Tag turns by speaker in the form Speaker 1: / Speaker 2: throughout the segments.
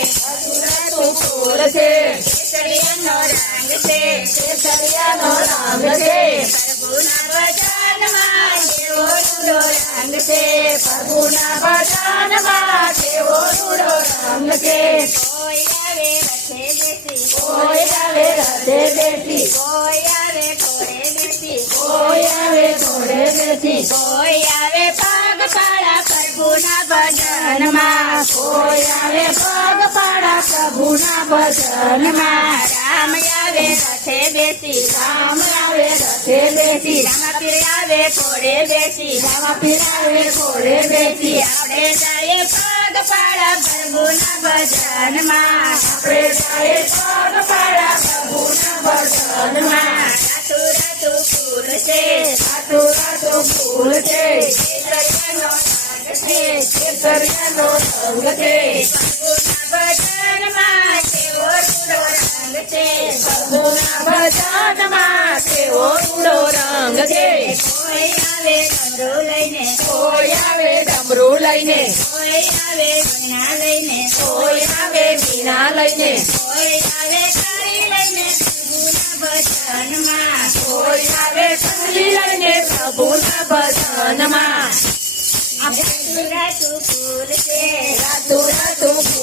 Speaker 1: રાતું ફૂલ છે
Speaker 2: કેસરિયાનો રંગ છે
Speaker 1: કેસરિયાનો રંગ છે
Speaker 2: પ્રભુના ભજનમાં કેવો રૂડો રંગ છે
Speaker 1: પ્રભુના ભજનમાં કેવો રૂડો રંગ છે
Speaker 2: કોઈ આવે રથે બેસી
Speaker 1: કોઈ આવે રથે બેસી
Speaker 2: કોઈ આવે ઘોડે બેસી
Speaker 1: કોઈ આવે ઘોડે બેસી
Speaker 2: કોઈ આવે પગ પાડા પ્રભુના ભજનમાં
Speaker 1: કોઈ આવે પગ પાડા પ્રભુના ભજનમાં
Speaker 2: રામ આવે, રથે બેસી,
Speaker 1: રામ આવે, રથે બેસી,
Speaker 2: રામા આવે, ઘોડે બેસી,
Speaker 1: રામા પીરાવે ઘોડે બેસી.
Speaker 2: આપણે જઈએ પગ પાડા પ્રભુના ભજનમાં
Speaker 1: આપણે જાય પગ પાડા પ્રભુના ભજનમાં
Speaker 2: રાતુ છે,
Speaker 1: રાતું રાતું છે.
Speaker 2: રંગ છે કેવો રૂડો રંગ છે કોઈ આવે ડમરું લઈને
Speaker 1: લઈને
Speaker 2: વીણા લઈને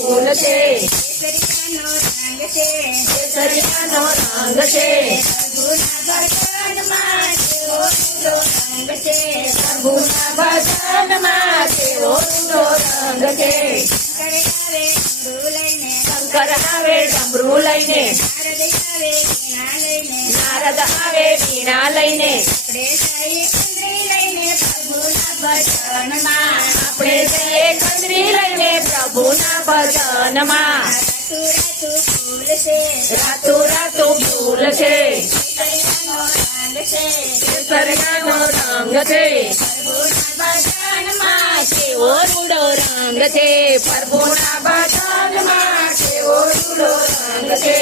Speaker 2: ફૂલ છે કેસરિયાનો રંગ છે શંકર આવે ડમરું લઈને નારદ આવે વીણા લઈને
Speaker 1: નારદ આવે વીણા લઈને
Speaker 2: આપણે લઈને પ્રભુના ભજનમાં
Speaker 1: આપણે જઈએ. ભજનમાં
Speaker 2: રાતુ રાતુ ફૂલ છે
Speaker 1: ફૂલ
Speaker 2: રંગ છે
Speaker 1: કેસરિયાનો રંગ છે
Speaker 2: પ્રભુના ભજનમાં
Speaker 1: કેવો રૂડો રંગ છે પ્રભુના ભજનમાં કેવો રૂડો રંગ છે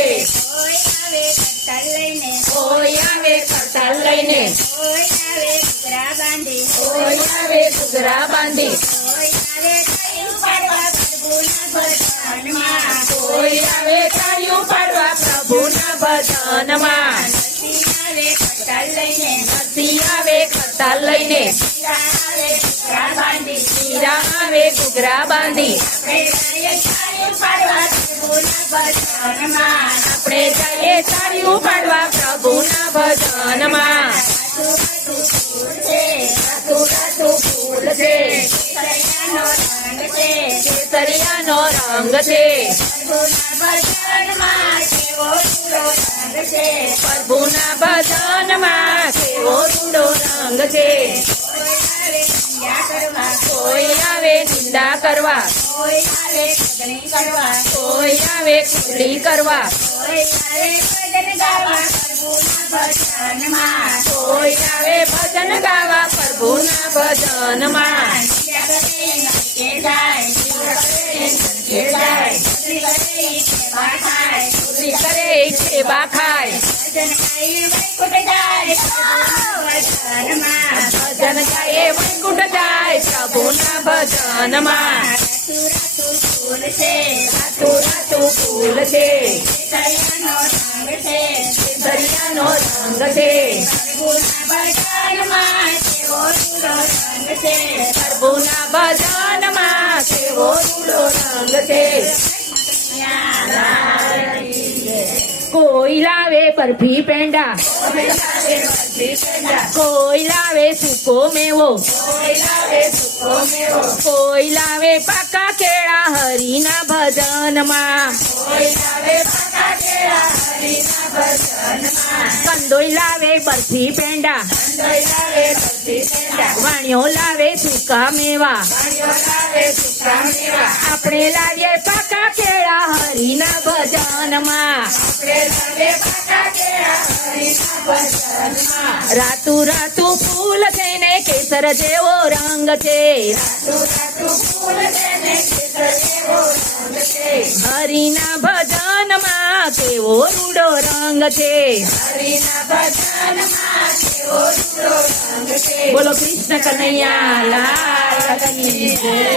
Speaker 2: કોઈ આવે કટ્ટલ લઈને
Speaker 1: કોઈ આવે
Speaker 2: કોઈ આવે બાંધી
Speaker 1: કોઈ આવે
Speaker 2: લઈને
Speaker 1: આવે
Speaker 2: ઘૂઘરા બાંધી આપણે જઈએ તાળીઓ પાડવા પ્રભુના ભજનમાં કેસરિયાનો રંગ છે પ્રભુના ભજનમાં કેવો રૂડો રંગ છે. કોઈ આવે નિંદા કરવા,
Speaker 1: કોઈ આવે ખુલ્લી કરવા.
Speaker 2: કોઈ આવે ભજન ગાવા પ્રભુના ભજનમાં. કરે
Speaker 1: ખાય
Speaker 2: ભજન ગાય વૈકુંઠ જાય પ્રભુના ભજનમાં ફૂલ છે
Speaker 1: રાતું ફૂલ
Speaker 2: રંગ છે
Speaker 1: છે કોઈ લાવે બરફી પેંડા? કોઈ લાવે સૂકો મેવો? કોઈ લાવે પાકા કેળા હરિના ભજનમાં? કંદોઈ લાવે બરફી પેંડા? વાણિયો લાવે સૂકા મેવા? આપણે લાવીએ પાકા ભજનમાં રાતુ રાતુ ફૂલ છે ને કેસર જેવો રંગ છે. હરિના ભજનમાં કેવો રૂડો રંગ છે. બોલો કૃષ્ણ કનૈયા, લાલ.